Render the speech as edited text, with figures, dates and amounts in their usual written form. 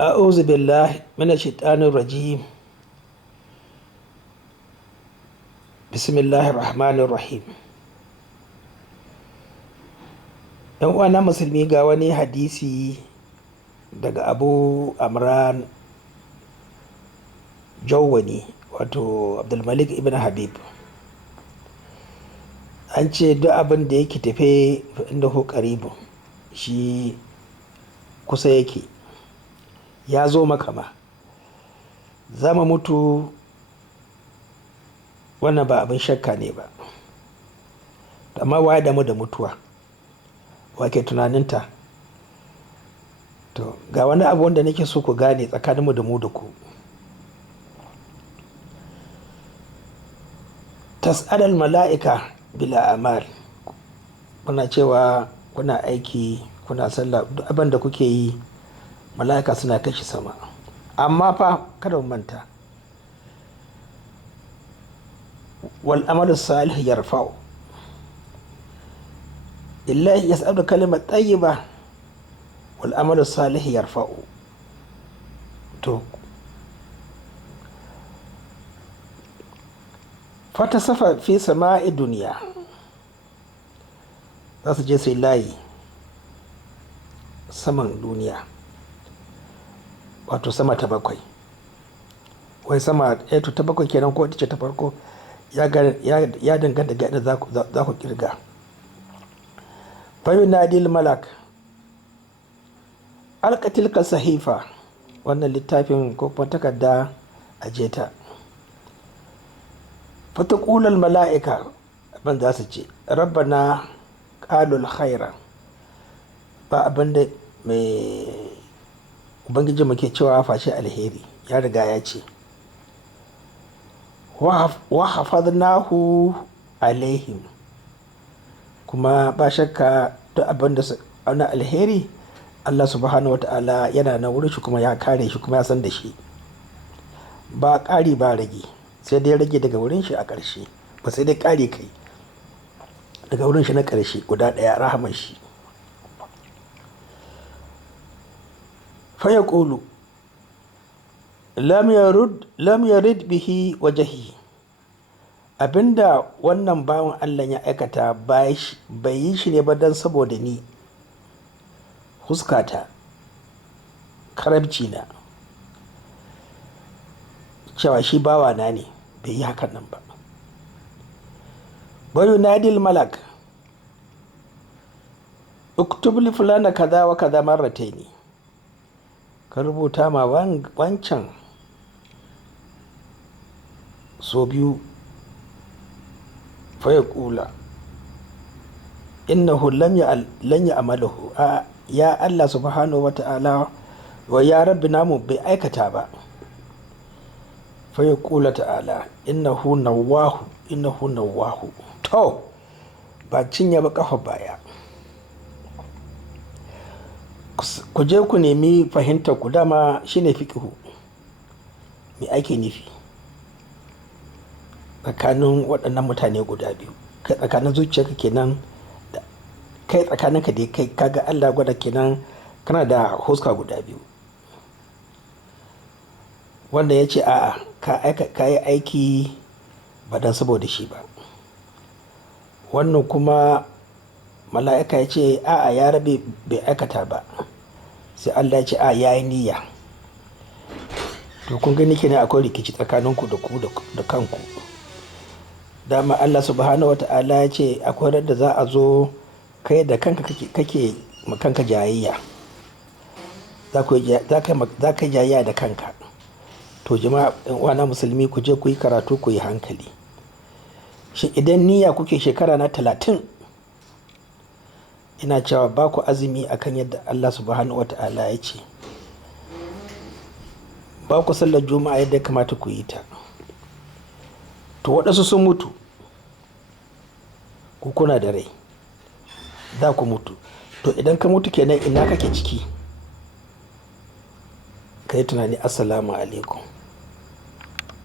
أعوذ بالله من الشيطان الرجيم. بسم الله الرحمن الرحيم. ‘Yan uwana musulmi, ga wani hadisi daga Abu Amran Jawwani, wato Abdulmalik ibn Habib. An ce duk abin da yake tafe inda hu karibu, shi kusa yake, ya zo maka ma. Za mu mutu, wannan ba abin shakka ne ba, amma waye damu da mutuwa, wake tunaninta? To ga wani abu wanda nake so ku gane tsakaninmu da mu da ku. Tas'alal mala'ika bila amal. Kuna cewa kuna aiki, kuna sallah, duk abin da kuke yi mala'ika suna kashi sama, amma fa kada mu manta, wal amalu salih yarfa'u illahi yas'alu kalimat tayyiba wal amalu salih yarfa'u. To fata safa fi sama'i duniya, za su je sai layi saman duniya, wato sama ta bakwai. Wai sama ta bakwai kenan, ko ita ce ta farko, ya danganta ga yadda za ku kirga. Fayunadil malak alkatilka sahifa, wannan littafin ko kuma takarda a jeta. Fatakulal mala'ika, abin za su ce, rabbana qalul khaira, ba abin da mai ubangiji muke cewa fashe alheri, ya riga ya ce. Wa hafadnahu alaihim, kuma ba shakka duk abin da ana alheri Allah subhanahu wata'ala yana na wurin shi, kuma ya kare shi, kuma ya san da shi, ba ƙari ba rage, sai dai rage daga wurin shi a ƙarshe, ba sai dai ƙari kai daga wurin shi na ƙarshe guda ɗaya, rahaman shi. Faya ƙulu lam yarid bihi wajahi, abinda wannan bawan Allah ya aikata bai yi shi ne ba don saboda ni, huskata, karamci na, cewa shi bawa na ne, bai yi hakan nan ba. Bayu nadil malak uktub li fulana kaza wa kaza marrataini, ka rubuta ma wancan so biyu. Faya kula innahu lan ya amalahu, ya Allah subhanahu wa ta'ala wa ya rabbi namu bai aikata ba. Faya kula ta'ala innahu nawahu, to ba cinye ba kafa baya. Ku je ku nemi fahimtar ku, dama shine fiqhu. Me ake nufi tsakanin waɗannan mutane guda biyu? Kai tsakanin zuciyarka kenan, kai tsakaninka da kai kaga Allah gwada kenan kana da huska guda biyu. Wanda ya ce a'a, ka yi aiki ba don saboda shi ba. Wannan kuma mala'ika ya ce a'a, ya rabe bai aikata ba, sai Allah ya ce a ya yi niyya. To kun gani kenan akwai rikici tsakaninku da ku da kanku. Dama Allah subhanahu wata'ala ya ce akwai radda za a zo kai da kanka kake kanka jayayya, za ka jayayya da kanka. To jama'a wana musulmi, ku je ku yi karatu, ku yi hankali. Shi idan niyya kuke shekara na 30, ina cewa ba ku azumi akan yadda Allah subhanahu wata'ala ya ce, ba ku sallar juma'a yadda ya kamata ku yi ta. To waɗansu sun mutu, ku kuna da rai, za ku mutu. To idan ka mutu kenan ina kake ciki? Ka yi tunani. Assalamu alaikum.